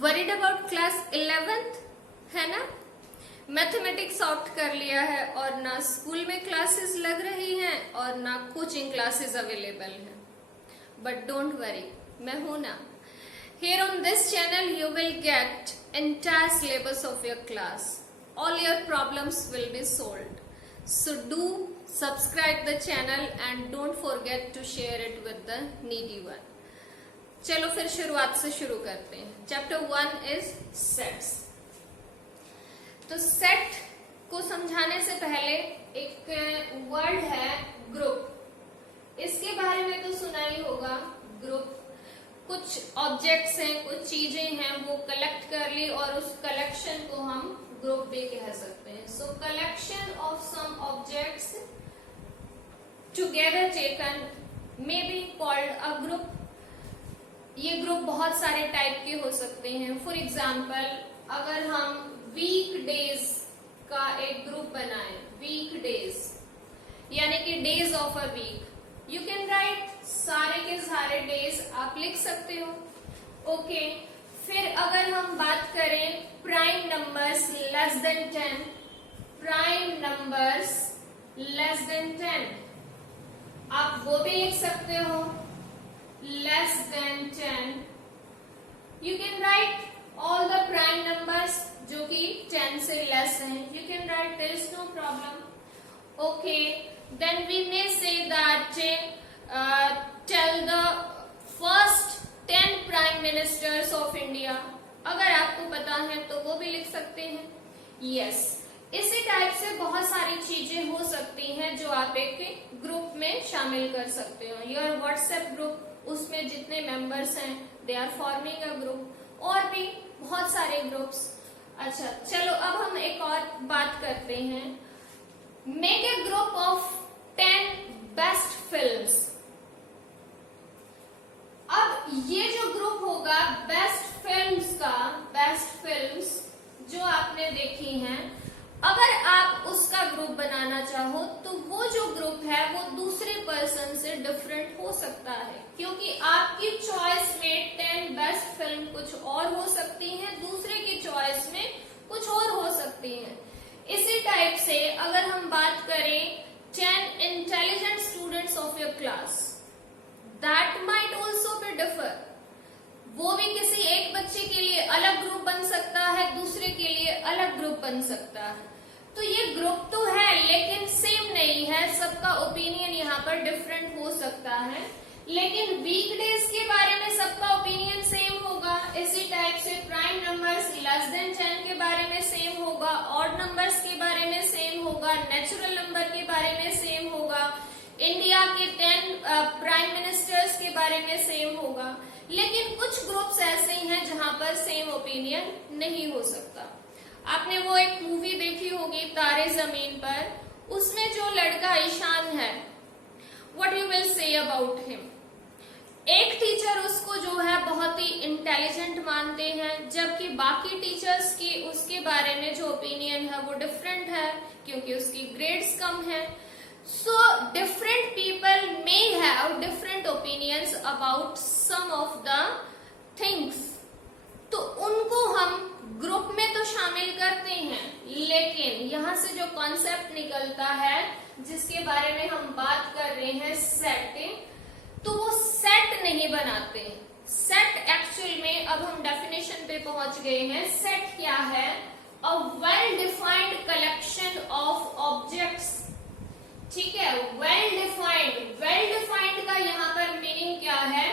Worried about class 11th है ना। Mathematics opt कर लिया है और ना स्कूल में क्लासेस लग रही हैं और ना कोचिंग क्लासेस अवेलेबल हैं। बट डोंट वरी, मैं हूं ना। Here on this channel you will get entire syllabus of your class. All your problems will be solved. So do subscribe the channel and don't forget to share it with the needy one. चलो फिर शुरुआत से शुरू करते हैं। Chapter 1 is sets. तो set को समझाने से पहले एक वर्ड है ग्रुप। इसके बारे में तो सुना ही होगा। ग्रुप कुछ ऑब्जेक्ट्स हैं, कुछ चीजें हैं, वो कलेक्ट कर ली और उस कलेक्शन को हम ग्रुप भी कह सकते हैं। So collection of some objects together taken may be called a group. ये ग्रुप बहुत सारे टाइप के हो सकते हैं। फॉर एग्जाम्पल, अगर हम वीक डेज का एक ग्रुप बनाएं, वीक डेज यानी कि days of a week, you can write सारे के सारे डेज आप लिख सकते हो। ओके, फिर अगर हम बात करें prime numbers less then 10, prime numbers less then 10, आप वो भी लिख सकते हो। less than 10, you can write all the prime numbers जो कि 10 से less हैं, you can write, there is no problem. Okay, then we may say that tell the first 10 prime ministers of India. अगर आपको पता है तो वो भी लिख सकते हैं। Yes, इसी टाइप से बहुत सारी चीजें हो सकती हैं जो आप एक ग्रुप में शामिल कर सकते हो। योर व्हाट्सएप ग्रुप, उसमें जितने मेंबर्स हैं they are forming a group, और भी बहुत सारे ग्रुप्स। अच्छा चलो, अब हम एक और बात करते हैं। Make a group of 10 best films. अब ये जो ग्रुप होगा बेस्ट फिल्म्स का, बेस्ट फिल्म्स जो आपने देखी हैं, अगर आप उसका ग्रुप बनाना चाहो तो वो जो ग्रुप है वो दूसरे पर्सन से डिफरेंट हो सकता है, क्योंकि आपकी चॉइस में 10 बेस्ट फिल्म कुछ और हो सकती हैं, दूसरे की चॉइस में कुछ और हो सकती हैं। इसी टाइप से अगर हम बात करें 10 intelligent students of your class, that might also be differ. वो भी किसी एक बच्चे के लिए अलग ग्रुप बन सकता है, दूसरे के लिए अलग ग्रुप बन सकता है। तो ये ग्रुप तो है लेकिन सेम नहीं है, सबका ओपिनियन यहाँ पर डिफरेंट हो सकता है। लेकिन वीकडेज के बारे में सबका ओपिनियन सेम होगा। इसी टाइप से प्राइम नंबर्स लेस देन 10 के बारे में सेम होगा, ऑड नंबर्स के बारे में सेम होगा, नेचुरल नंबर के बारे में सेम होगा, इंडिया के 10 प्राइम मिनिस्टर्स के बारे में सेम होगा। लेकिन कुछ ग्रुप्स ऐसे हैं जहां पर सेम ओपिनियन नहीं हो सकता। आपने वो एक मूवी देखी होगी तारे जमीन पर, उसमें जो लड़का ईशान है, what you will say about him. एक टीचर उसको जो है बहुत ही इंटेलिजेंट मानते हैं, जबकि बाकी टीचर्स की उसके बारे में जो ओपिनियन है वो डिफरेंट है, क्योंकि उसकी ग्रेड्स कम है। So different people may have different opinions about some of the things. तो उनको हम ग्रुप में तो शामिल करते हैं, लेकिन यहाँ से जो कॉन्सेप्ट निकलता है जिसके बारे में हम बात कर रहे हैं सेट, तो वो सेट नहीं बनाते। सेट एक्चुअल में, अब हम डेफिनेशन पे पहुंच गए हैं। सेट क्या है? A well defined collection of objects. ठीक है, वेल डिफाइंड का यहाँ पर मीनिंग क्या है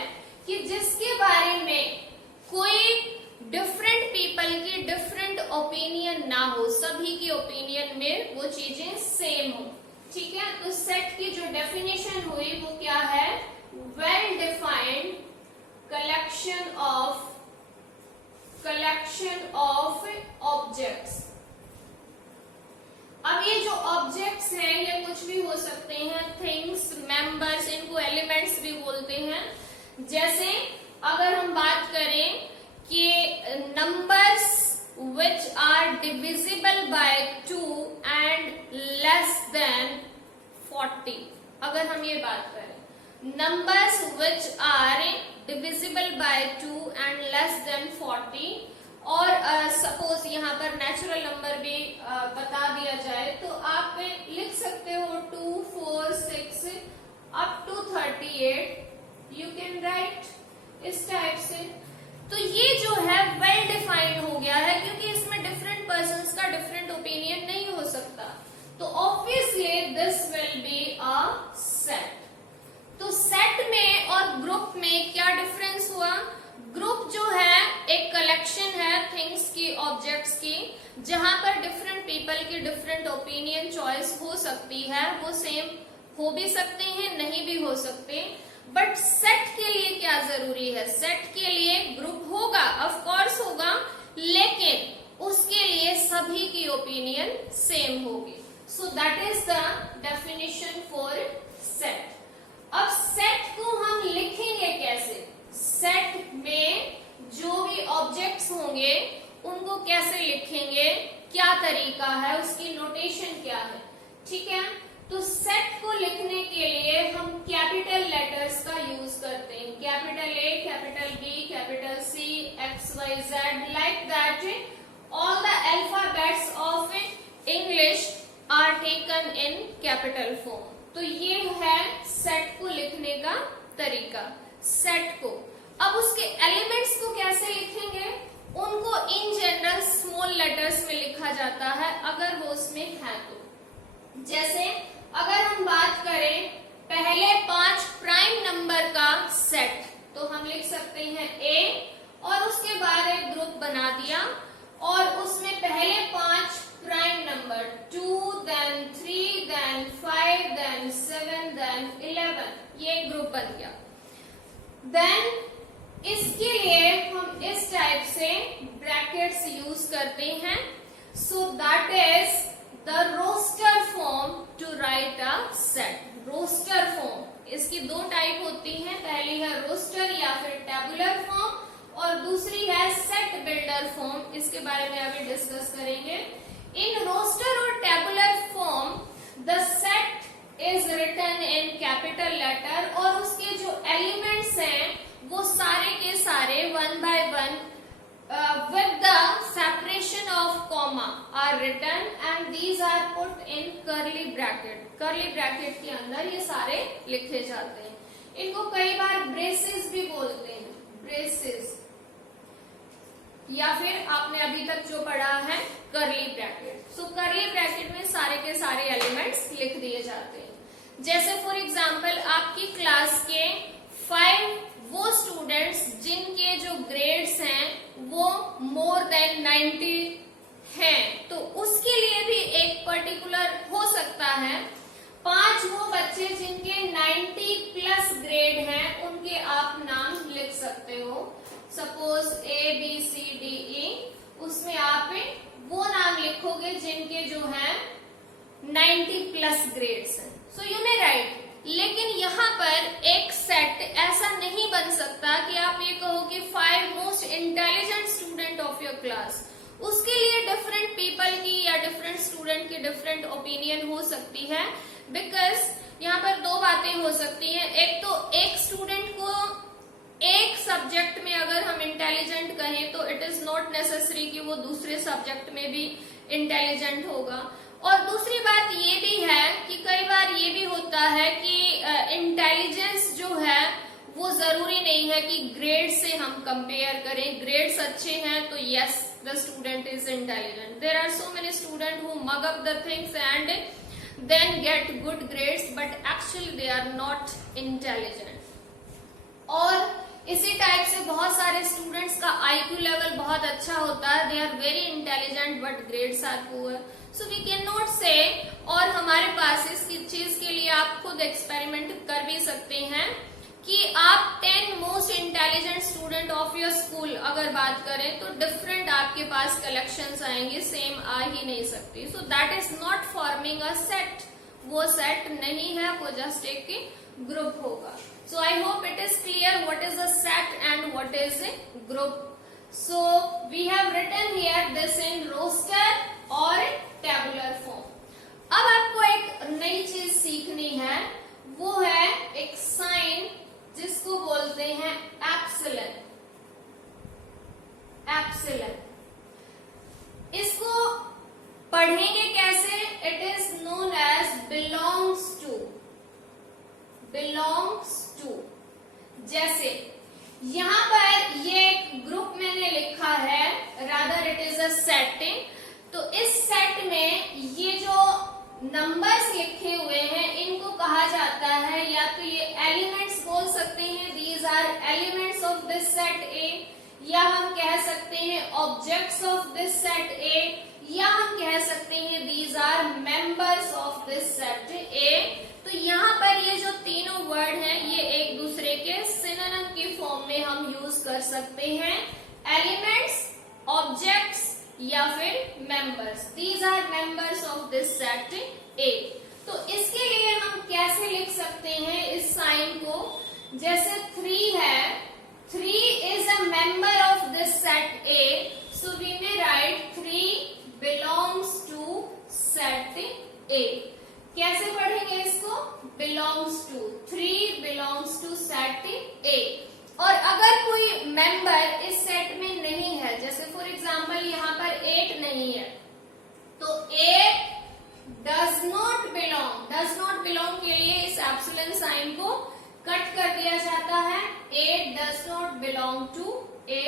कि जिसके बारे में कोई डिफरेंट पीपल की डिफरेंट ओपिनियन ना हो, सभी की ओपिनियन में वो चीजें सेम हो। ठीक है, तो सेट की जो डेफिनेशन हुई वो क्या है? Well defined collection of objects. अब ये जो ऑब्जेक्ट्स हैं ये कुछ भी हो सकते हैं, थिंग्स, मेंबर्स, इनको एलिमेंट्स भी बोलते हैं। जैसे अगर हम बात करें कि numbers which are divisible by 2 and less than 40, अगर हम ये बात करें numbers which are divisible by 2 and less than 40, और सपोज यहाँ पर नेचुरल नंबर भी बता दिया जाए तो आप लिख सकते हो 2, 4, 6 up to 38, you can write इस टाइप से। तो ये जो है वेल डिफाइंड हो गया है, क्योंकि इसमें डिफरेंट पर्संस का डिफरेंट ओपिनियन नहीं हो सकता। तो obviously this will be a set. तो सेट में और ग्रुप में क्या डिफरेंस हुआ? ग्रुप जो है एक कलेक्शन है थिंग्स की, ऑब्जेक्ट्स की, जहां पर डिफरेंट पीपल की डिफरेंट ओपिनियन चॉइस हो सकती है, वो सेम हो भी सकते हैं, नहीं भी हो सकते। बट सेट के लिए क्या जरूरी है? सेट के लिए ग्रुप होगा, ऑफ कोर्स होगा, लेकिन उसके लिए सभी की ओपिनियन सेम होगी। सो that is the definition for set. अब सेट को हम लिखेंगे कैसे? सेट में जो भी ऑब्जेक्ट्स होंगे उनको कैसे लिखेंगे, क्या तरीका है, उसकी नोटेशन क्या है, ठीक है? तो सेट को लिखने के लिए हम कैपिटल लेटर्स का यूज करते हैं, capital A, capital B, capital C, X, Y, Z, like that all the alphabets of English are taken in capital form. तो ये है सेट को लिखने का तरीका। सेट को अब उसके एलिमेंट्स को कैसे लिखेंगे? उनको इन जनरल स्मॉल लेटर्स में लिखा जाता है अगर वो उसमें है तो। जैसे अगर हम बात करें पहले 5 प्राइम नंबर का सेट, तो हम लिख सकते हैं ए, और उसके बाद एक ग्रुप बना दिया और उसमें पहले 5 prime number 2, then 3, then 5, then 7, then 11, ये ग्रुप बन गया। देन इसके लिए हम इस टाइप से ब्रैकेट्स यूज करते हैं। So that is the roster form to write a set. Roster form, इसकी 2 टाइप होती हैं, पहली है रोस्टर या फिर टेबुलर फॉर्म और दूसरी है सेट बिल्डर फॉर्म। इसके बारे में अभी डिस्कस करेंगे। इन रोस्टर और tabular form the set is written in capital letter और उसके जो एलिमेंट्स हैं वो सारे के सारे 1 by 1 with the separation of comma are written and these are put in curly bracket। curly bracket के अंदर ये सारे लिखे जाते हैं। इनको कई बार ब्रेसेस भी बोलते हैं, ब्रेसेस, या फिर आपने अभी तक जो पढ़ा है कर्ली ब्रैकेट। सो कर्ली ब्रैकेट में सारे के सारे एलिमेंट्स लिख दिए जाते हैं। जैसे फॉर एग्जांपल आपकी क्लास के 5 वो स्टूडेंट्स जिनके जो ग्रेड्स हैं वो मोर देन 90 हैं, तो उसके लिए भी एक पर्टिकुलर हो सकता है। 5 वो बच्चे जिनके 90 प्लस ग्रेड हैं उनके आप नाम लिख सकते हो। Suppose A B C D E, उसमें आप वो नाम लिखोगे जिनके जो है 90 प्लस ग्रेड्स हैं। So you may right. लेकिन यहाँ पर एक सेट ऐसा नहीं बन सकता कि आप ये कहो कि 5 most intelligent student of your class. उसके लिए डिफरेंट पीपल की या डिफरेंट स्टूडेंट की डिफरेंट ओपिनियन हो सकती है। बिकॉज यहाँ पर 2 बातें हो सकती हैं। एक तो एक स्टूडेंट को एक सब्जेक्ट में अगर हम इंटेलिजेंट कहें तो इट इज नॉट नेसेसरी कि वो दूसरे सब्जेक्ट में भी इंटेलिजेंट होगा। और दूसरी बात ये भी है कि कई बार ये भी होता है कि इंटेलिजेंस जो है वो जरूरी नहीं है कि ग्रेड से हम कंपेयर करें। ग्रेड्स अच्छे हैं तो yes the student is intelligent. There are so many student who mug up the things and then get good grades but actually they are not intelligent. और इसी टाइप से बहुत सारे स्टूडेंट्स का IQ लेवल बहुत अच्छा होता है, they are very intelligent but grades are poor. So we can not say, और हमारे पास इस चीज के लिए आप खुद एक्सपेरिमेंट कर भी सकते हैं कि आप 10 most intelligent student of your school अगर बात करें तो डिफरेंट आपके पास कलेक्शंस आएंगे, सेम आ ही नहीं सकती। सो that is not forming a set. वो सेट नहीं है, वो जस्ट एक ग्रुप होगा। So I hope it is clear what is a set and what is a group. So we have written here this in roster और tabular form. अब आपको एक नई चीज सीखनी है, वो है एक साइन जिसको बोलते हैं एप्सिलन। एप्सिलन इसको पढ़ेंगे कैसे? It is known as belongs to. Belongs to, जैसे यहां पर ये एक ग्रुप मैंने लिखा है, rather it is a setting. तो इस सेट में ये जो नंबर्स लिखे हुए हैं इनको कहा जाता है, या तो ये एलिमेंट्स बोल सकते हैं, these are elements of this set A, या हम कह सकते हैं objects of this set A, या हम कह सकते हैं these are members of this set A. तो यहाँ पर ये जो तीनों वर्ड हैं ये एक दूसरे के सिनोनिम की फॉर्म में हम यूज कर सकते हैं, एलिमेंट्स, ऑब्जेक्ट्स या फिर members. These are members of this set A. तो इसके लिए हम कैसे लिख सकते हैं इस साइन को? जैसे 3 है, 3 is a member of this set A, so we may write 3 belongs to set A. कैसे पढ़ेंगे इसको? belongs to, 3 belongs to set A। और अगर कोई मेंबर इस सेट में नहीं है, जैसे फॉर एग्जाम्पल यहाँ पर 8 नहीं है, तो 8 does not belong। does not belong के लिए इस एप्सिलन साइन को कट कर दिया जाता है। A does not belong to A,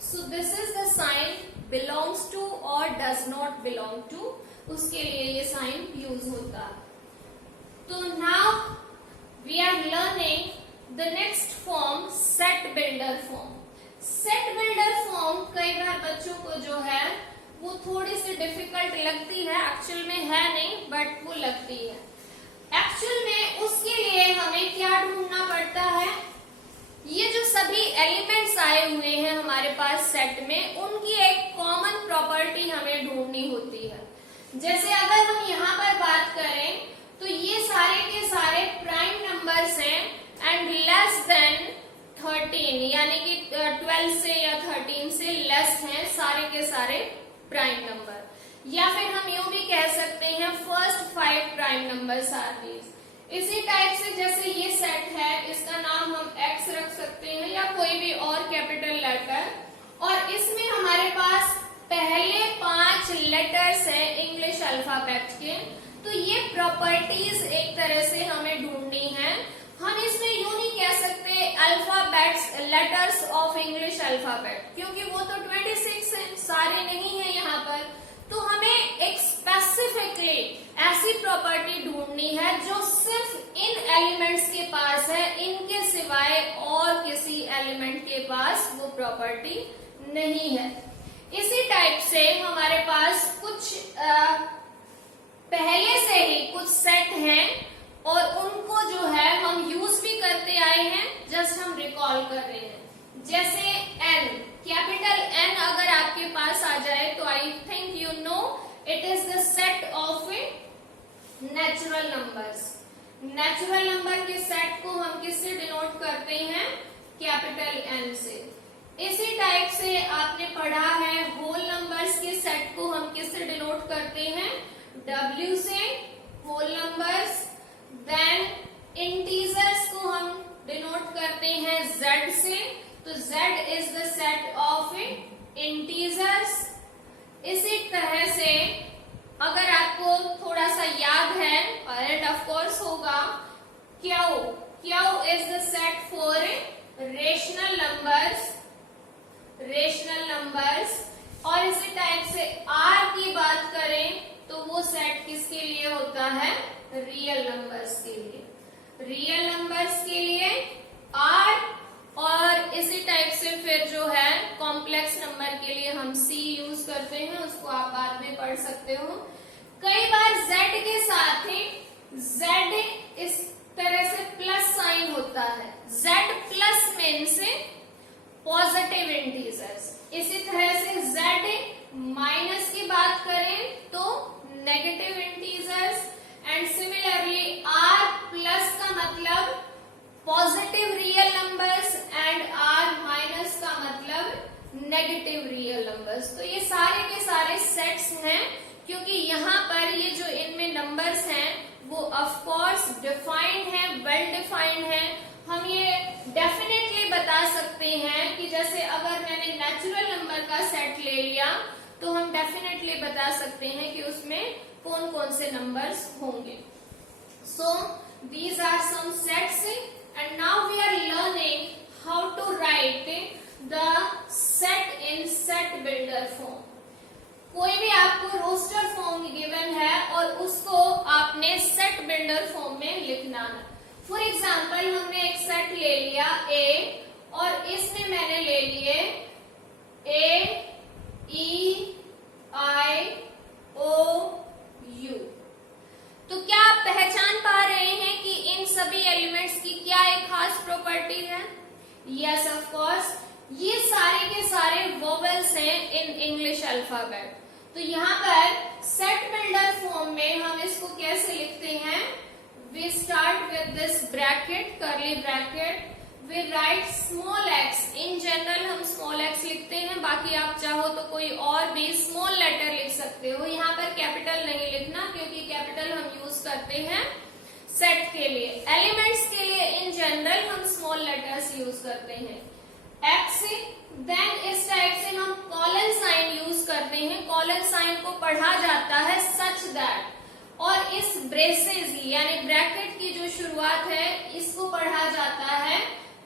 so this is the sign belongs to और does not belong to, उसके लिए ये साइन यूज होता है। तो now we are learning the next form, set builder form। set builder form कई बार बच्चों को जो है वो थोड़ी सी डिफिकल्ट लगती है, एक्चुअल में है नहीं बट वो लगती है। एक्चुअल में उसके लिए हमें क्या ढूंढना पड़ता है? ये जो सभी एलिमेंट्स आए हुए हैं हमारे पास सेट में, उनकी एक कॉमन प्रॉपर्टी हमें ढूंढनी होती है। जैसे अगर हम यहाँ पर बात करें तो ये सारे के सारे प्राइम नंबर्स हैं एंड लेस देन 13, यानी कि 12 से या 13 से लेस हैं सारे के सारे प्राइम नंबर। या फिर हम यूं भी कह सकते हैं first 5 prime numbers are these. इसी टाइप से जैसे ये सेट है, इसका नाम हम एक्स रख सकते हैं या कोई भी और कैपिटल लेटर, और इसमें हमारे पास पहले 5 लेटर्स हैं इंग्लिश अल्फाबेट के। तो ये प्रॉपर्टीज एक तरह से हमें ढूंढनी है। हम इसमें यूं नहीं कह सकते alphabets, letters of English alphabet, क्योंकि वो तो 26 हैं, सारे नहीं है यहाँ पर। तो हमें एक स्पेसिफिकली ऐसी प्रॉपर्टी ढूंढनी है जो सिर्फ इन एलिमेंट्स के पास है, इनके सिवाय और किसी एलिमेंट के पास वो प्रॉपर्टी नहीं है। इसी टाइप से हमारे पास कुछ पहले से ही कुछ सेट हैं और उनको जो है हम यूज भी करते आए हैं, जस्ट हम रिकॉल कर रहे हैं। जैसे n, कैपिटल N अगर आपके पास आ जाए तो I think you know it is the set of natural numbers. Natural number के सेट को हम किससे डिनोट करते हैं? कैपिटल N से। इसी टाइप से आपने पढ़ा है होल नंबर्स के सेट को हम किससे डिनोट करते हैं? W से। होल नंबर्स, देन इंटीजर्स को हम डिनोट करते हैं Z से, तो Z is the set of integers. इसी तरह से अगर आपको थोड़ा सा याद है, एंड ऑफ कोर्स होगा, Q is the set for rational numbers. Rational numbers. और इसी टाइप से R की बात करें तो वो सेट किसके लिए होता है? रियल नंबर्स के लिए। रियल नंबर्स के लिए R, और इसी टाइप से फिर जो है कॉम्प्लेक्स नंबर के लिए हम C यूज करते हैं, उसको आप बाद में पढ़ सकते हो। कई बार Z के साथ ही Z इस तरह से प्लस साइन होता है, Z plus means positive integers. इसी तरह से Z माइनस की बात करें तो negative integers, and similarly R plus का मतलब positive real numbers and R minus का मतलब नेगेटिव रियल नंबर्स। तो ये सारे के सारे सेट्स हैं, क्योंकि यहाँ पर ये जो इनमें नंबर्स हैं वो ऑफ कोर्स डिफाइंड है, वेल डिफाइंड है। हम ये डेफिनेटली बता सकते हैं कि जैसे अगर मैंने नेचुरल नंबर का सेट ले लिया तो हम डेफिनेटली बता सकते हैं कि उसमें कौन कौन से नंबर्स होंगे। सो these are some sets and now we are learning how to write the set in set builder form। कोई भी आपको रोस्टर फॉर्म गिवन है और उसको आपने सेट बिल्डर फॉर्म में लिखना है। फॉर एग्जाम्पल हमने एक सेट ले लिया A और इसमें मैंने ले लिए A E I O U। तो क्या आप पहचान पा रहे हैं कि इन सभी एलिमेंट्स की क्या एक खास प्रॉपर्टी है? यस ऑफ कोर्स, ये सारे के सारे वोवेल्स हैं इन इंग्लिश अल्फाबेट। तो यहाँ पर सेट बिल्डर फॉर्म में हम इसको कैसे लिखते हैं? We start with this bracket, curly bracket, we write small x। In general हम स्मॉल x लिखते हैं, बाकी आप चाहो तो कोई और भी स्मॉल लेटर लिख सकते हो। यहाँ पर कैपिटल नहीं लिखना क्योंकि कैपिटल हम यूज करते हैं सेट के लिए। एलिमेंट्स के लिए इन जनरल हम स्मॉल लेटर्स यूज करते हैं x। देन इस टाइप से हम कॉलन साइन यूज करते हैं। कॉलन साइन को पढ़ा जाता है सच दैट, और इस ब्रेसेस यानी ब्रैकेट की जो शुरुआत है इसको पढ़ा जाता है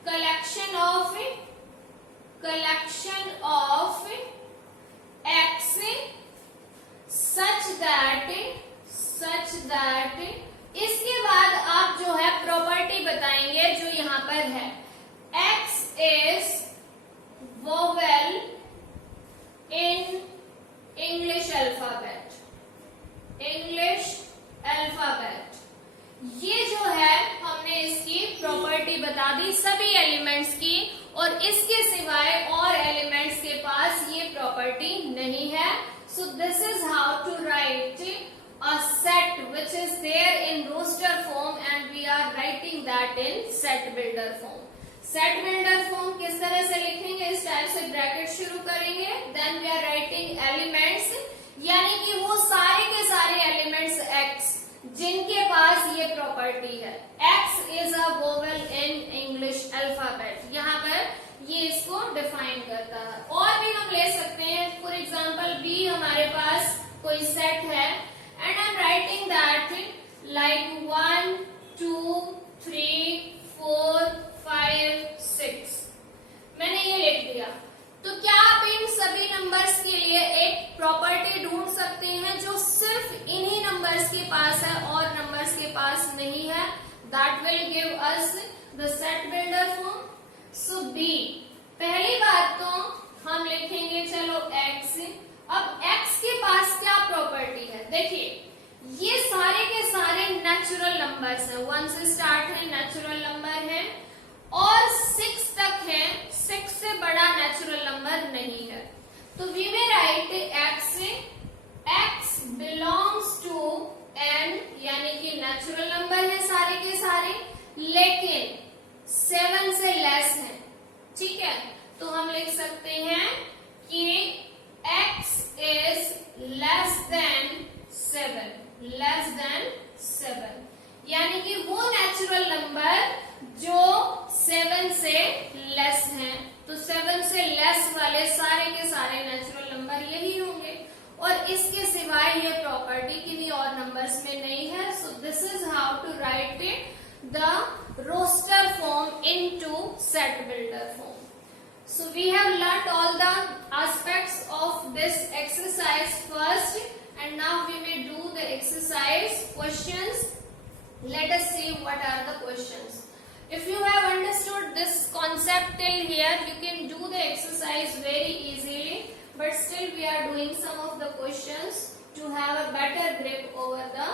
collection of x such that. इसके बाद आप जो है प्रॉपर्टी बताएंगे जो यहाँ पर है, x is vowel in English alphabet। ये जो है हमने इसकी प्रॉपर्टी बता दी सभी एलिमेंट्स की, और इसके सिवाय और एलिमेंट्स के पास ये प्रॉपर्टी नहीं है। So this is how to write a set which is there in roster form and we are writing that in set builder form। Set builder form किस तरह से लिखेंगे? इस टाइप से ब्रैकेट शुरू करेंगे, then we are writing elements, यानी कि वो सारे के सारे एलिमेंट्स x जिनके पास ये प्रॉपर्टी है। x is a vowel in English alphabet. यहाँ पर ये इसको डिफाइन करता है। और भी हम ले सकते हैं, फॉर एग्जाम्पल B हमारे पास कोई सेट है and I am writing that like 1 2 3 4 5 6। मैंने ये लिख दिया। तो क्या आप इन सभी नंबर्स के लिए एक प्रॉपर्टी ढूंढ सकते हैं जो सिर्फ इन्हीं नंबर्स के पास है और नंबर्स के पास नहीं है? That will give us the set builder form. So B, पहली बात तो हम लिखेंगे चलो x। अब x के पास क्या प्रॉपर्टी है? देखिए ये सारे के सारे नेचुरल नंबर्स हैं, 1 से स्टार्ट है, नेचुरल नंबर है, और 6 तक है, 6 से बड़ा नेचुरल नंबर नहीं है। तो we may write x belongs to n, यानी कि नेचुरल नंबर है सारे के सारे, लेकिन 7 से लेस है। ठीक है, तो हम लिख सकते हैं कि x is less than 7, यानी कि वो नेचुरल नंबर जो 7 से लेस हैं। तो 7 से लेस वाले सारे के सारे नेचुरल नंबर यही होंगे, और इसके सिवाय ये प्रॉपर्टी किन्हीं और नंबर्स में नहीं है। So this is how to write the roster form into set builder form. So we have learnt all the aspects of this exercise first, and now we may do the exercise questions. Let us see what are the questions. If you have understood this concept till here, you can do the exercise very easily, but still we are doing some of the questions to have a better grip over the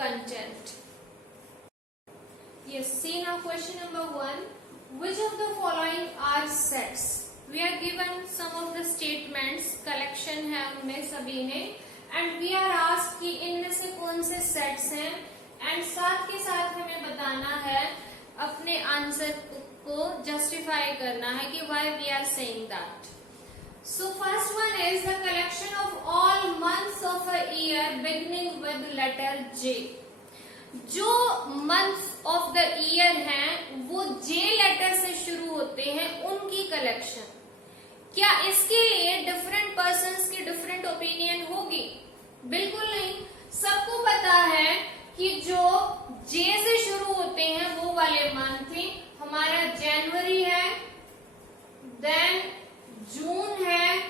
content. Yes, see now question number 1. Which of the following are sets? We are given some of the statements, collection है उनमें सभी ने, and we are asked कि इनमें से कौन से sets हैं, and साथ के साथ हमें बताना है, अपने आंसर को justify करना है कि why we are saying that. So first one is the collection of all months of a year beginning with letter J. जो मंथ ऑफ द ईयर हैं वो जे लेटर से शुरू होते हैं उनकी कलेक्शन। क्या इसके लिए डिफरेंट पर्संस की डिफरेंट ओपिनियन होगी? बिल्कुल नहीं। सबको पता है कि जो जे से शुरू होते हैं वो वाले मंथ हमारा जनवरी है, देन जून है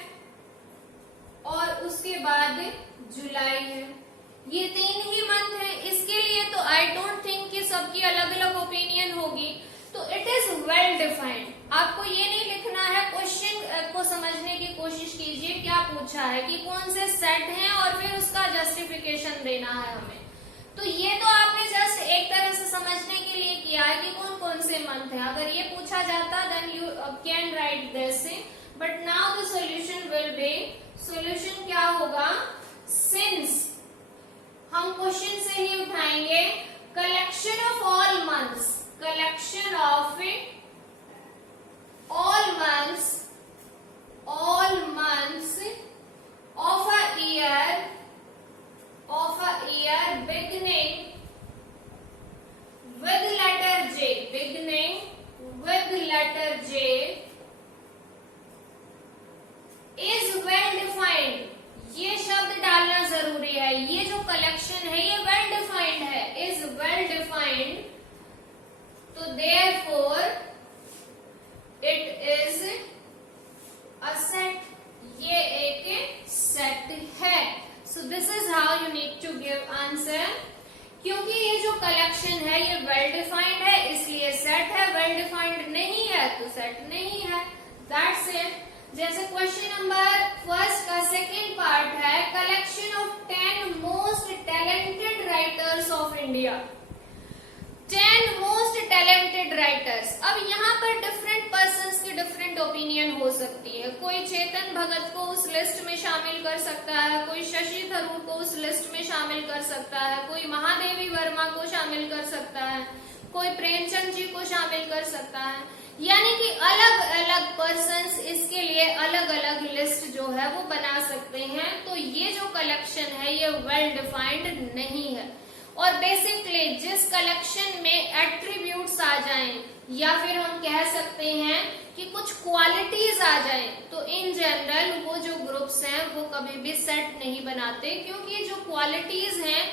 और उसके बाद जुलाई है। ये 3 ही मंथ है। इसके लिए तो आई डोंट थिंक कि सबकी अलग अलग ओपिनियन होगी। तो इट इज वेल डिफाइंड। आपको ये नहीं लिखना है, क्वेश्चन को समझने की कोशिश कीजिए क्या पूछा है कि कौन से सेट हैं और फिर उसका जस्टिफिकेशन देना है हमें। तो ये तो आपने जस्ट एक तरह से समझने के लिए किया है कि कौन कौन से मंथ है। अगर ये पूछा जाता then you can write this, but now the solution will be, solution क्या होगा, सिंस हम क्वेश्चन से ही उठाएंगे, collection of all months, collection of all months of a year beginning with letter J, beginning with letter J is well defined। ये शब्द डालना जरूरी है। ये जो कलेक्शन है ये well defined है, is well defined। तो therefore it is a set, ये एक सेट है। So this is how you need to give answer। क्योंकि ये जो कलेक्शन है ये well defined है इसलिए सेट है, well defined नहीं है तो सेट नहीं है। That's it। जैसे क्वेश्चन नंबर फर्स्ट का सेकेंड पार्ट है, collection of 10 most talented writers of India. 10 most talented writers. अब यहाँ पर डिफरेंट पर्संस की डिफरेंट ओपिनियन हो सकती है। कोई चेतन भगत को उस लिस्ट में शामिल कर सकता है, कोई शशि थरूर को उस लिस्ट में शामिल कर सकता है, कोई महादेवी वर्मा को शामिल कर सकता है, कोई प्रेमचंद जी को शामिल कर सकता है। यानी कि अलग अलग पर्संस इसके लिए अलग अलग लिस्ट जो है वो बना सकते हैं। तो ये जो कलेक्शन है ये वेल डिफाइंड नहीं है। और बेसिकली जिस कलेक्शन में एट्रीब्यूट्स आ जाएं या फिर हम कह सकते हैं कि कुछ क्वालिटीज आ जाएं, तो इन जनरल वो जो ग्रुप्स हैं वो कभी भी सेट नहीं बनाते, क्योंकि जो क्वालिटीज हैं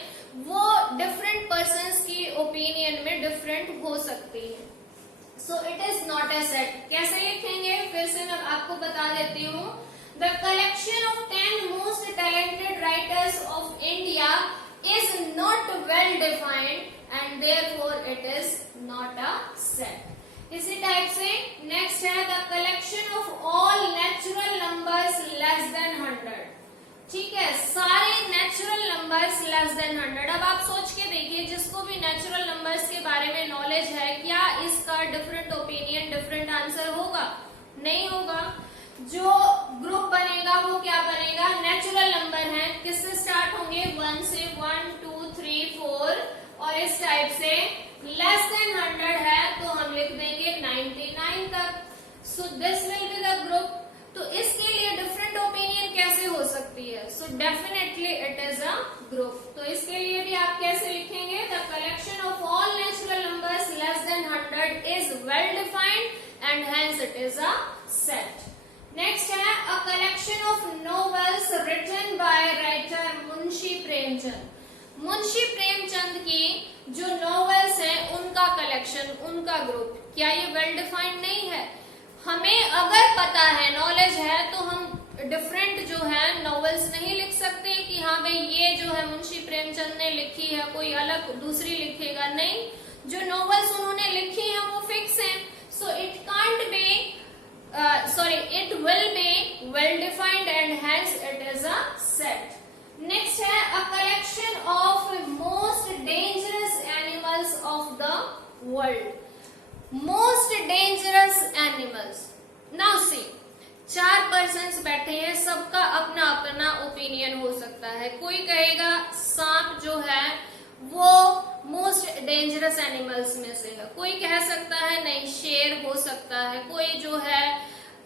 वो डिफरेंट पर्संस की ओपिनियन में डिफरेंट हो सकती है। So it is not a set. कैसे लिखेंगे फिर से मैं आपको बता देती हूँ। The collection of 10 most talented writers of India is not well defined and therefore it is not a set। इसी टाइप से नेक्स्ट है the collection of all natural numbers less than 100। ठीक है, सारे नेचुरल नंबर्स लेस देन 100। अब आप सोच के देखिए, जिसको भी नेचुरल नंबर्स के बारे में नॉलेज है, क्या इसका डिफरेंट ओपिनियन डिफरेंट आंसर होगा? नहीं होगा। जो ग्रुप बनेगा वो क्या बनेगा, नेचुरल नंबर है, किससे स्टार्ट होंगे, 1 से 1 2 3 4 और इस टाइप से। लेस देन 100 है तो हम लिख देंगे 99 तक। So this will be the group. तो इसके लिए डिफरेंट ओपिनियन कैसे हो सकती है? So definitely it is a group. तो इसके लिए भी आप कैसे लिखेंगे, the collection of all natural numbers less than 100 is well defined and hence it is a set. Next है a collection of novels written by writer Munshi Premchand. Munshi Premchand की जो नॉवेल्स हैं उनका कलेक्शन, उनका ग्रुप, क्या ये वेल डिफाइंड नहीं है? हमें अगर पता है, नॉलेज है, तो हम डिफरेंट जो है नॉवेल्स नहीं लिख सकते कि हाँ भाई ये जो है मुंशी प्रेमचंद ने लिखी है, कोई अलग दूसरी लिखेगा। नहीं, जो नॉवेल्स उन्होंने लिखी है वो फिक्स है। So it can't be it will be well defined and hence it is a set। Next है a collection of most dangerous animals of the world। most dangerous animals। now see, 4 persons बैठे हैं, सबका अपना अपना opinion हो सकता है। कोई कहेगा सांप जो है वो मोस्ट डेंजरस एनिमल्स में से है, कोई कह सकता है नहीं शेर हो सकता है, कोई जो है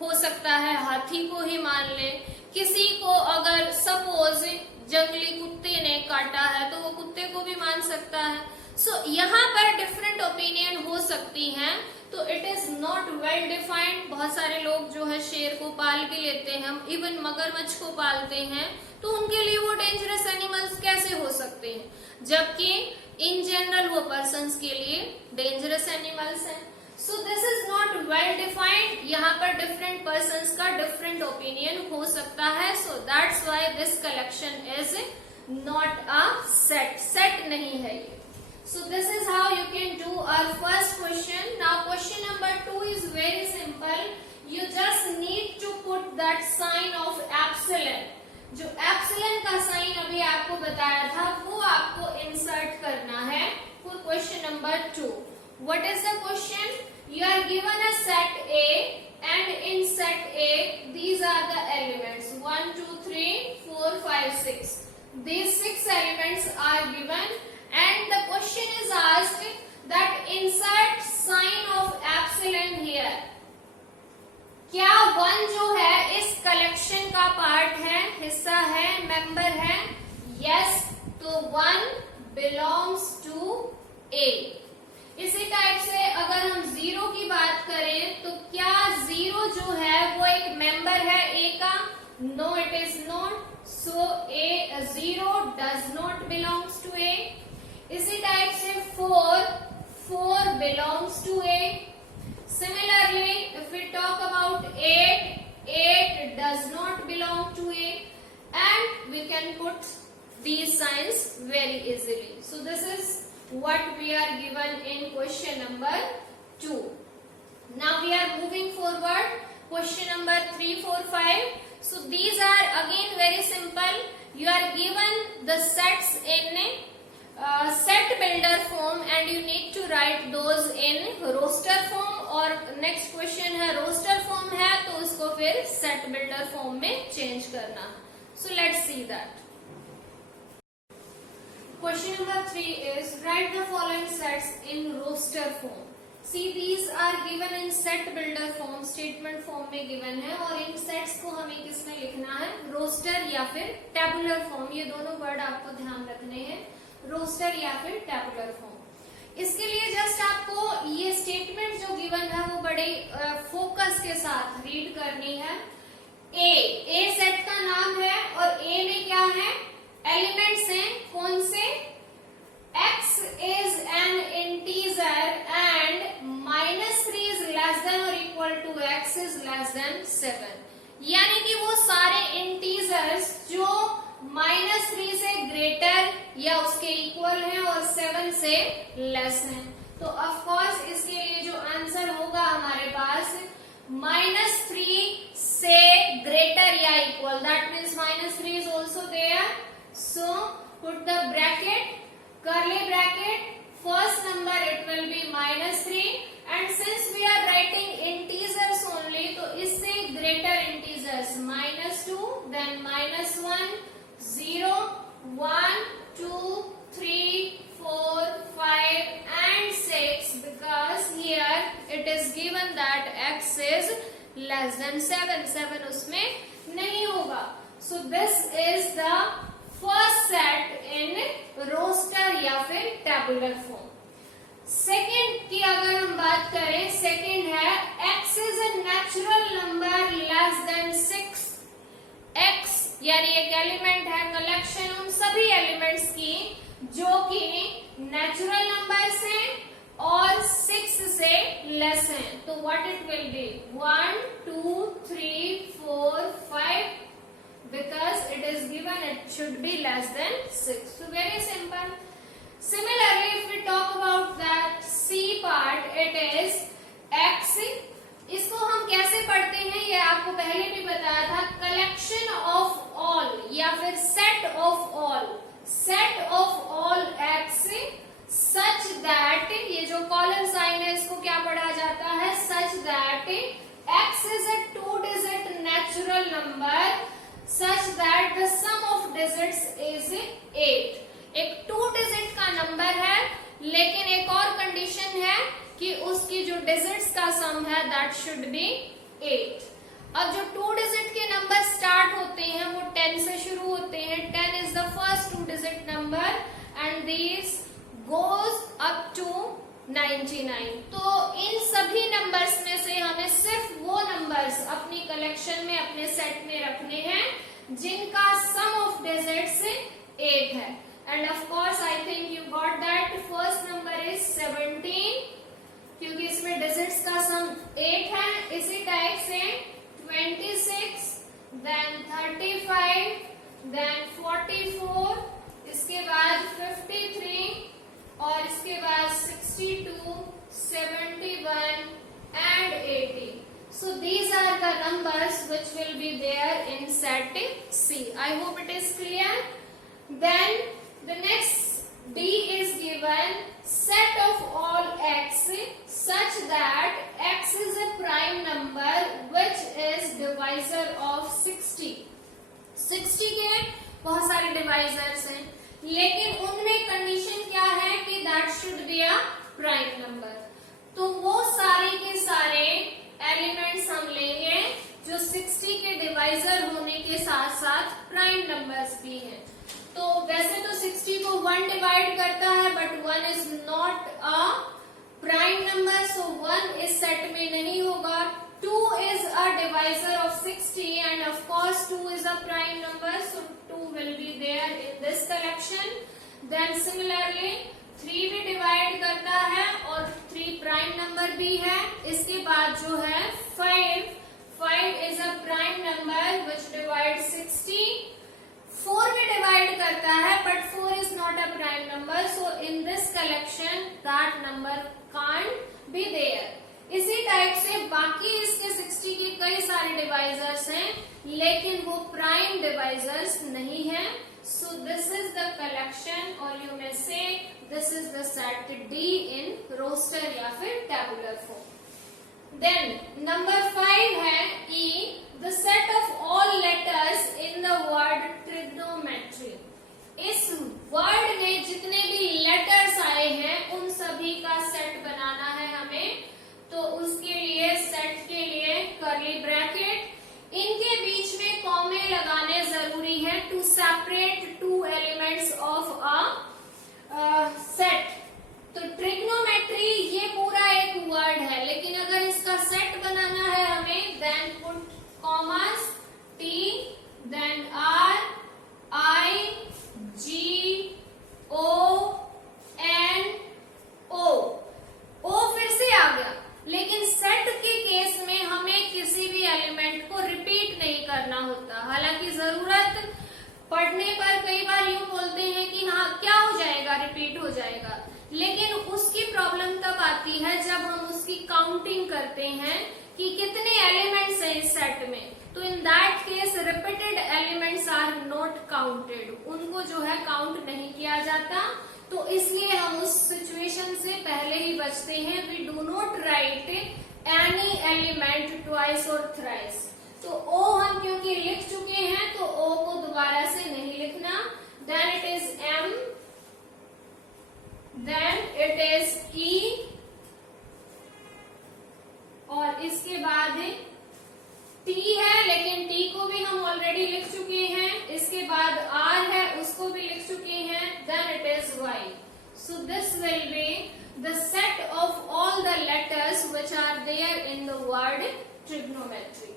हो सकता है हाथी को ही मान ले, किसी को अगर सपोज जंगली कुत्ते ने काटा है तो वो कुत्ते को भी मान सकता है। सो यहाँ पर डिफरेंट ओपिनियन हो सकती हैं, तो it is not well defined. बहुत सारे लोग जो है शेर को पाल के लेते हैं, हम इवन मगरमच्छ को पालते हैं, तो उनके लिए वो डेंजरस एनिमल्स कैसे हो सकते हैं, जबकि इन जनरल वो पर्संस के लिए डेंजरस एनिमल्स हैं। सो this is not well defined. यहाँ पर डिफरेंट पर्संस का डिफरेंट ओपिनियन हो सकता है। So that's why this collection is not a set, set नहीं है ये। So this is how you can do our first question. Now question number 2 is very simple. You just need to put that sign of epsilon. जो epsilon का sign अभी आपको बताया था वो आपको इंसर्ट करना है for question number 2. What is the question? You are given a set A and in set A these are the elements 1, 2, 3, 4, 5, 6. These 6 elements are given. And the question is asked that insert sign of epsilon here. क्या 1 जो है इस collection का part है, हिस्सा है, member है? Yes, तो 1 belongs to A. इसी टाइप से अगर हम 0 की बात करें तो क्या 0 जो है वो एक मेंबर है A का? No, it is not. So A 0 does not belongs to A. इसी टाइप से 4 belongs to A. Similarly, if we talk about 8 does not belong to A, and we can put these signs very easily. So this is what we are given in question number 2. Now we are moving forward. Question number 3, 4, 5. So these are again very simple. You are given the sets in set builder form and you need to write those in roster form. और next question है roster form है तो उसको फिर set builder form में change करना. So let's see that. Question number 3 is write the following sets in roster form. See these are given in set builder form, statement form में given है और इन sets को हमें किसमें लिखना है? roster या फिर tabular form. ये दोनों वर्ड आपको ध्यान रखने हैं, रोस्टर या फिर टैबुलर फॉर्म। इसके लिए जस्ट आपको ये स्टेटमेंट जो गिवन है वो बड़े फोकस के साथ रीड करनी है। ए सेट का नाम है और ए में क्या है? एलिमेंट्स हैं। कौन से? x is an integer and -3 is less than or equal to x is less than 7। यानी कि वो सारे इंटीजर्स जो -3 से ग्रेटर या उसके इक्वल हैं और 7 से लेस हैं। तो ऑफ कोर्स इसके लिए जो आंसर होगा हमारे पास -3 से ग्रेटर या equal, that means -3 is also there. So put the bracket, curly bracket, first number it will be -3 and since we are writing integers only तो इससे greater integers -2 then -1 0 1 2 3 4 5 and 6 because here it is given that x is less than 7 उसमें नहीं होगा। So this is the first set in roster या फिर tabular form. Second की अगर हम बात करें, सेकंड है x is a natural number less than 6। x यानी एक एलिमेंट है कलेक्शन उन सभी एलिमेंट्स की जो कि नेचुरल नंबर्स हैं और 6 से लेस हैं। तो what it will be 1 2 3 4 5 because it is given it should be less than 6. So very simple. Similarly, if we talk about that C part, it is x. इसको हम कैसे पढ़ते हैं ये आपको पहले भी बताया था, कलेक्शन ऑफ ऑल या फिर set of all, set of all x such that, ये जो कॉलन साइन है इसको क्या पढ़ा जाता है? Such that x is a 2-digit natural number such that the sum of digits is 8। एक 2 डिजिट का नंबर है लेकिन एक और कंडीशन है कि उसकी जो डिजिट्स का सम है दैट शुड बी 8। अब जो 2 डिजिट के नंबर स्टार्ट होते हैं वो 10 से शुरू होते हैं। 10 is the first 2 digit number and these goes up to 99। तो इन सभी नंबर्स में से हमें सिर्फ वो नंबर्स अपनी कलेक्शन में, अपने सेट में रखने हैं जिनका सम ऑफ डिजिट्स 8 है। End of course I think you got that. First number is 17 क्योंकि इसमें डिजिट्स का सम 8 है। इसी टाइप से 26, देन 35, देन 44, इसके बाद 53 और इसके बाद 62, 71 and 80. So these are the numbers which will be there in set C. I hope it is clear. Then the next D is given set of all x such that x is a prime number which is divisor of 60. 60 के बहुत सारे divisors हैं, लेकिन उनमें condition क्या है कि that should be a prime number. तो वो सारे के सारे एलिमेंट्स हम लेंगे जो 60 के डिवाइजर होने के साथ साथ प्राइम नंबर्स भी हैं। तो वैसे तो 60 को 1 डिवाइड करता है, but 1 is not a prime number, so 1 इस सेट में नहीं होगा। 2 is a divisor of 60 and of course 2 is a prime number, so 2 will be there in this collection. Then similarly 3 भी डिवाइड करता है और 3 प्राइम नंबर भी है। इसके बाद जो है 5 is a prime number which divides 60. 4 भी डिवाइड करता है but 4 is not a prime number, so in this collection that number can't be there. इसी टाइप से बाकी इसके 60 के कई सारे डिवाइजर्स हैं, लेकिन वो प्राइम डिवाइजर्स नहीं है। So this is the collection और you may say this is the set D in roster या फिर टेबुलर फॉर्म। देन नंबर 5 है E, the set of all letters in the word trigonometry. इस वर्ड में जितने भी लेटर्स आए हैं उन सभी का सेट बनाना है हमें। तो उसके लिए सेट के लिए कर्ली ब्रैकेट, इनके बीच में कॉमे लगाने जरूरी है to separate 2 elements of a set. तो ट्रिग्नोमेट्री ये पूरा एक वर्ड है, लेकिन अगर इसका सेट बनाना है हमें, then put commas T, then R, I, G, O, N, O फिर से आ गया। लेकिन सेट के केस में हमें किसी भी एलिमेंट को रिपीट नहीं करना होता। हालांकि जरूरत पढ़ने पर कई बार यूं बोलते हैं कि हाँ क्या हो जाएगा, रिपीट हो जाएगा, लेकिन उसकी प्रॉब्लम तब आती है जब हम उसकी काउंटिंग करते हैं कि कितने एलिमेंट्स हैं इस सेट में। तो in that case repeated elements are not counted, उनको जो है काउंट नहीं किया जाता। तो इसलिए हम उस सिचुएशन से पहले ही बचते हैं। We do not write any element twice और थ्राइस। तो ओ हम क्योंकि लिख चुके हैं तो ओ को दोबारा से नहीं लिखना। Then it is M, then it is E और इसके बाद टी है, लेकिन टी को भी हम ऑलरेडी लिख चुके हैं। इसके बाद आर है, उसको भी लिख चुके हैं। Then it is Y. So this will be the set of all the letters which are there in the word trigonometry.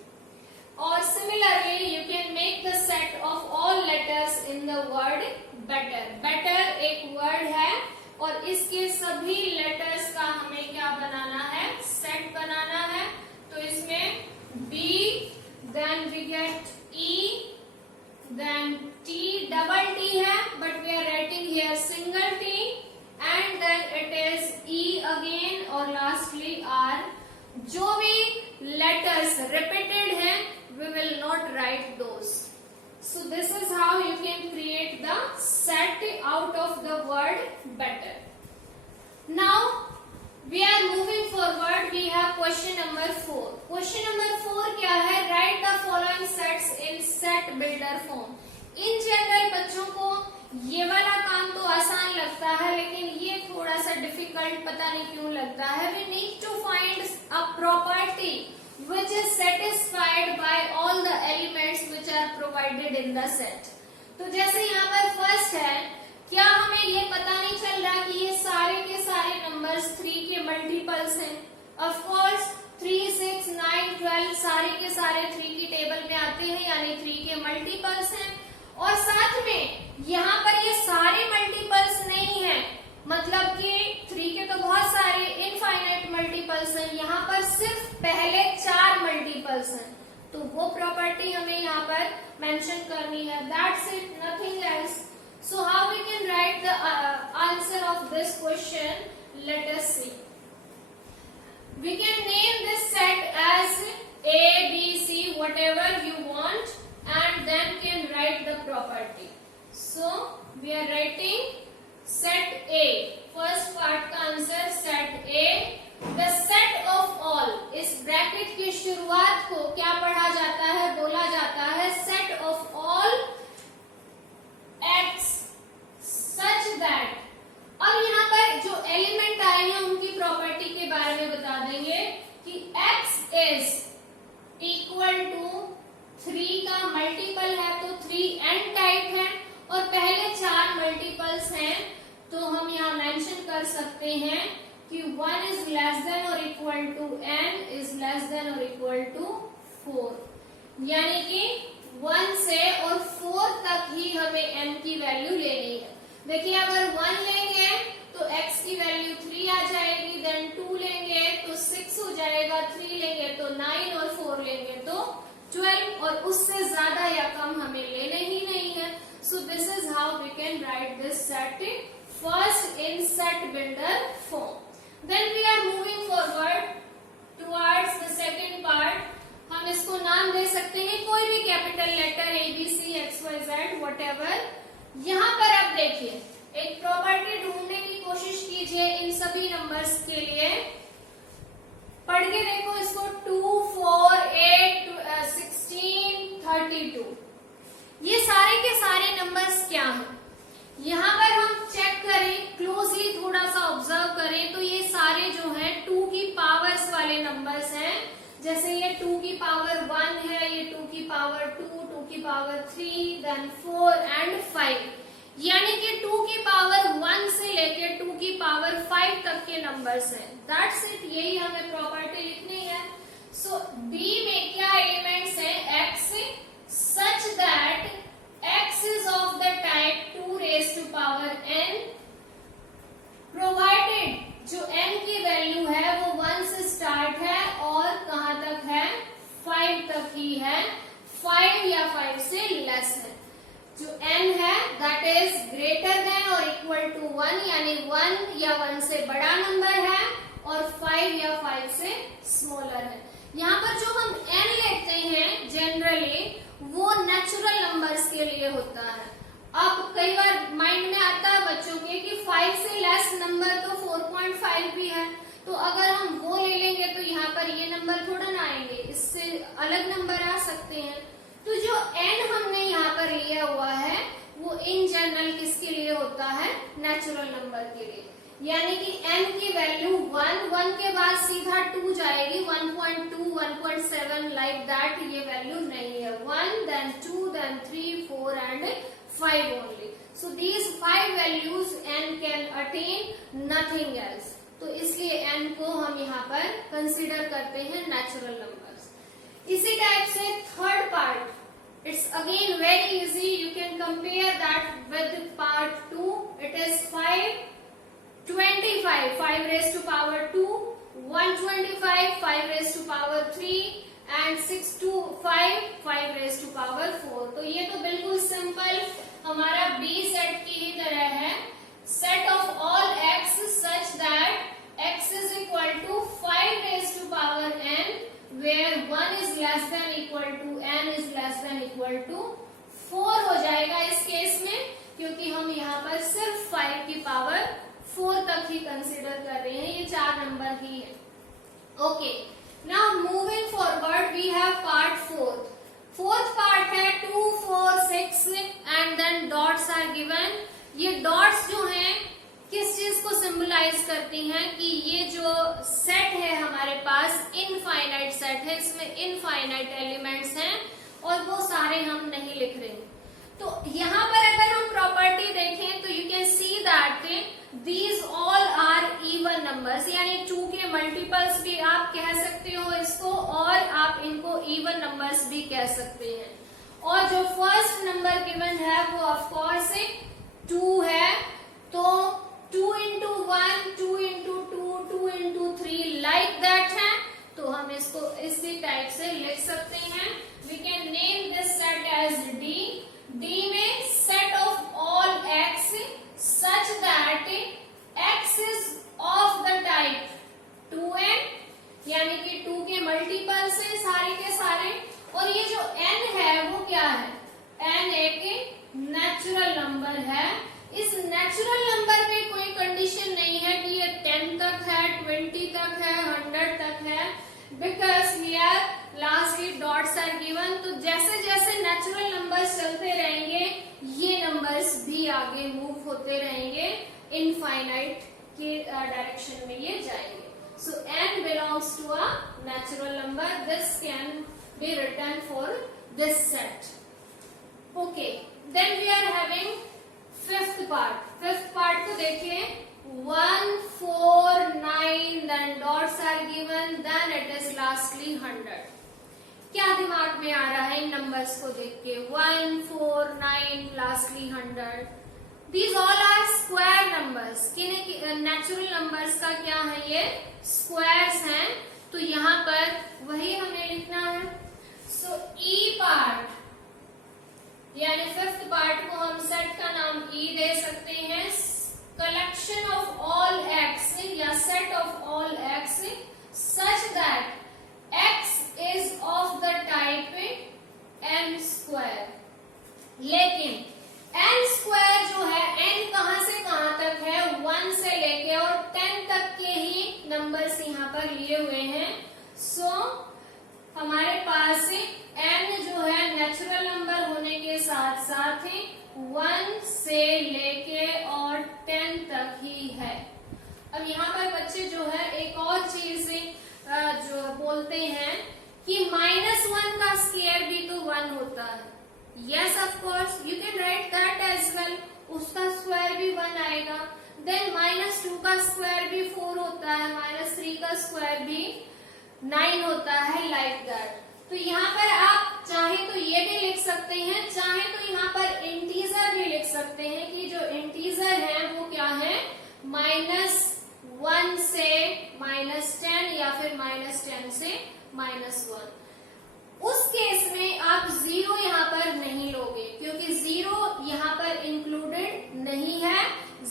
और similarly you can make the set of all letters in the word better. Better एक वर्ड है और इसके सभी letters का हमें क्या बनाना है, सेट बनाना है। तो इसमें B, then we get E, then T, double T है, but we are writing here single T, and then it is E again और lastly R। जो भी letters repeated हैं, we will not write those. So this is how you can create the set out of the word better. Now we are moving forward. We have question number 4. Question number 4 क्या है? Write the following sets in set builder form. In general बच्चों को ये वाला काम तो आसान लगता है, लेकिन ये थोड़ा सा डिफिकल्ट पता नहीं क्यों लगता है। We need to find a property which is satisfied by all the elements which are provided in the set. तो जैसे यहाँ पर फर्स्ट है क्या हमें ये पता नहीं चल रहा कि ये सारे के सारे नंबर्स 3 के मल्टीपल्स हैं? ऑफ कोर्स 3, 6, 9, 12 सारे के सारे 3 की टेबल में आते हैं, यानी 3 के मल्टीपल्स हैं। और साथ में यहाँ पर ये सारे मल्टीपल्स नहीं है, मतलब कि 3 के तो बहुत सारे इनफाइनाइट मल्टीपल्स हैं, यहाँ पर सिर्फ पहले 4 मल्टीपल्स हैं, तो वो प्रॉपर्टी हमें यहाँ पर मेंशन करनी है। That's it, nothing else. So how we can write the answer of this question? Let us see. We can name this set as A, B, C, whatever you want, and then can write the property. So we are writing set A. First part का answer set A. The set of all. इस bracket की शुरुआत को क्या पढ़ा जाता है, बोला जाता है set of all x such that। और यहाँ पर जो एलिमेंट आए हैं उनकी प्रॉपर्टी के बारे में बता देंगे कि x is equal to 3 का मल्टीपल है तो 3n टाइप है, और पहले 4 मल्टीपल्स हैं, तो हम यहाँ मेंशन कर सकते हैं कि 1 is less than or equal to n is less than or equal to 4, यानी कि 1 से और 4 तक ही हमें n की वैल्यू लेनी है। देखिए अगर 1 लेंगे तो x की वैल्यू 3 आ जाएगी, देन 2 लेंगे तो 6 हो जाएगा, 3 लेंगे तो 9 और 4 लेंगे तो 12, और उससे ज्यादा या कम हमें लेने ही नहीं है। So this is how we can write this set first in set builder form. Then we are moving forward towards the second part. हम इसको नाम दे सकते हैं कोई भी capital letter ABC, XYZ, whatever. यहाँ पर आप देखिए एक प्रॉपर्टी ढूंढने की कोशिश कीजिए इन सभी नंबर्स के लिए। पढ़ के देखो इसको। 2, 4, 8, 16, 32, ये सारे के सारे नंबर्स क्या हैं? यहाँ पर हम चेक करें, क्लोजली थोड़ा सा ऑब्जर्व करें तो ये सारे जो हैं 2 की पावर्स वाले नंबर्स हैं। जैसे ये 2 की पावर 1 है, ये 2 की पावर 2, 2 की पावर 3, देन 4 एंड 5, यानी कि 2 की पावर 1 से लेके 2 की पावर 5 तक के नंबर्स हैं। दैट्स इट, यही हमें प्रॉपर्टी लिखनी है। सो बी में क्या एलिमेंट्स हैं? x such that x is of the type 2 raised to power n, provided जो n की वैल्यू है वो 1 से स्टार्ट है और कहां तक है? 5 तक ही है, 5 या 5 से लेस है। जो n है दैट इज ग्रेटर देन और इक्वल टू 1, यानी 1 या 1 से बड़ा नंबर है, और 5 या 5 से स्मॉलर है। यहाँ पर जो हम n लेते हैं जनरली वो नेचुरल नंबर्स के लिए होता है। अब कई बार माइंड में आता है बच्चों के कि 5 से लेस नंबर तो 4.5 भी है, तो अगर हम वो ले लेंगे तो यहाँ पर ये नंबर थोड़ा ना आएंगे, इससे अलग नंबर आ सकते हैं। तो जो n हमने यहाँ पर लिया हुआ है वो इन जनरल किसके लिए होता है? नेचुरल नंबर के लिए, यानी कि n की वैल्यू 1 के बाद सीधा 2 जाएगी, 1.2, 1.7 लाइक दैट, ये वैल्यू नहीं है। 1, then 2, then 3, 4 and 5 only. So these 5 values n can attain nothing else. तो इसलिए n को हम यहाँ पर कंसीडर करते हैं नेचुरल नंबर्स। इसी टाइप से third part, it's again very easy. You can compare that with part 2. It is 5, 25, 5 raised to power 2, 125, 5 raised to power 3, and 6 to 5, 5 raised to power 4. तो ये तो बिल्कुल सिंपल हमारा B सेट की ही तरह है। Set of all x such that x is equal to 5 raised to power n, where 1 is less than equal to n is less than equal to 4 हो जाएगा इस केस में, क्योंकि हम यहाँ पर सिर्फ 5 की पावर 4 तक ही कंसीडर कर रहे हैं, ये 4 नंबर ही है। Okay, now moving forward we have part 4। Fourth part है 2, 4, 6 and then dots are given. ये डॉट्स जो हैं किस चीज को सिंबलाइज करती हैं कि ये जो सेट है हमारे पास इनफाइनाइट सेट है, इसमें इनफाइनाइट एलिमेंट्स हैं और वो सारे हम नहीं लिख रहे। तो यहाँ पर अगर हम प्रॉपर्टी देखें तो यू कैन यानी 2 के मल्टीपल्स भी आप कह सकते हो इसको, और आप इनको इवन नंबर्स भी कह सकते हैं। और जो फर्स्ट नंबर गिवन है वो ऑफ कोर्स 2 है, तो 2 into 1, 2 into 2, 2 into 3 like that है, तो हम इसको इसी टाइप से लिख सकते हैं। We can name this set as D. D में set of all X such that X is of the type 2n, यानी कि 2 के मल्टीपल से सारे के सारे। और ये जो n है वो क्या है, n एक नेचुरल नंबर है। इस नेचुरल नंबर में कोई कंडीशन नहीं है कि ये 10 तक है, 20 तक है, 100 तक है, because here lastly dots are given. तो जैसे जैसे नेचुरल नंबर्स चलते रहेंगे ये नंबर्स भी आगे मूव होते रहेंगे, इनफाइनाइट के डायरेक्शन में ये जाएंगे। So n belongs to a natural number. This can be written for this set. Okay. Then we are having fifth part. Fifth part को देखिए, 1, 4, 9, then dots are given, then it is lastly 100. क्या दिमाग में आ रहा है इन numbers को देख के? 1, 4, 9, lastly 100. These all are square numbers. Natural numbers का क्या है, ये स्क्वायर्स हैं, तो यहाँ पर वही हमें लिखना है। सो ई पार्ट यानी फिफ्थ पार्ट को हम सेट का नाम ई दे सकते हैं। कलेक्शन ऑफ ऑल एक्स या set of all X such that X is of the type N square. लेकिन एन स्क्वायर जो है, एन कहां से कहां तक है, 1 से लेके और 10 तक के ही नंबर्स यहाँ पर लिए हुए हैं। सो हमारे पास एन जो है नेचुरल नंबर होने के साथ साथ 1 से लेके और 10 तक ही है। अब यहाँ पर बच्चे जो है एक और चीज जो बोलते हैं कि -1 का स्क्वायर भी तो 1 होता है। Yes, of course, you can write that as well. उसका स्क्वायर भी 1 आएगा। Then -2 का स्क्वायर भी 4 होता है, -3 का स्क्वायर भी 9 होता है, like that. तो यहाँ पर आप चाहे तो ये भी लिख सकते हैं, चाहे तो यहाँ पर इंटीजर भी लिख सकते हैं कि जो इंटीजर है वो क्या है, -1 से -10 या फिर -10 से -1। उस केस में आप 0 यहाँ पर नहीं लोगे, क्योंकि 0 यहाँ पर इंक्लूडेड नहीं है।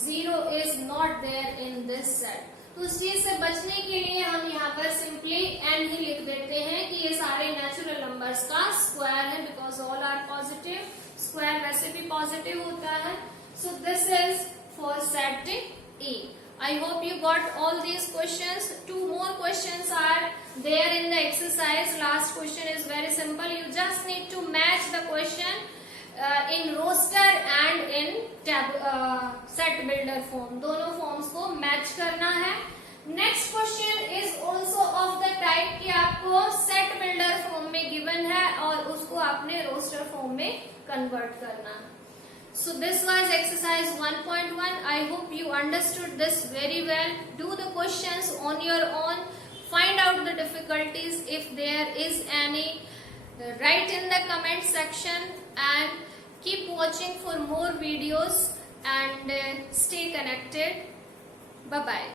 0 is not there in this set. तो उस चीज से बचने के लिए हम यहाँ पर सिंपली n ही लिख देते हैं कि ये सारे नेचुरल नंबर्स का स्क्वायर है, because all are positive. Square वैसे भी पॉजिटिव होता है। So this is for set E. I hope you got all these questions. 2 more questions are there in the exercise. Last question is very simple. You just need to match the question in roster and in set builder form. दोनों forms को match करना है। Next question is also of the type कि आपको set builder form में given है और उसको आपने roster form में convert करना है। So this was exercise 1.1. I hope you understood this very well. Do the questions on your own. Find out the difficulties if there is any. Write in the comment section and keep watching for more videos and stay connected. Bye bye.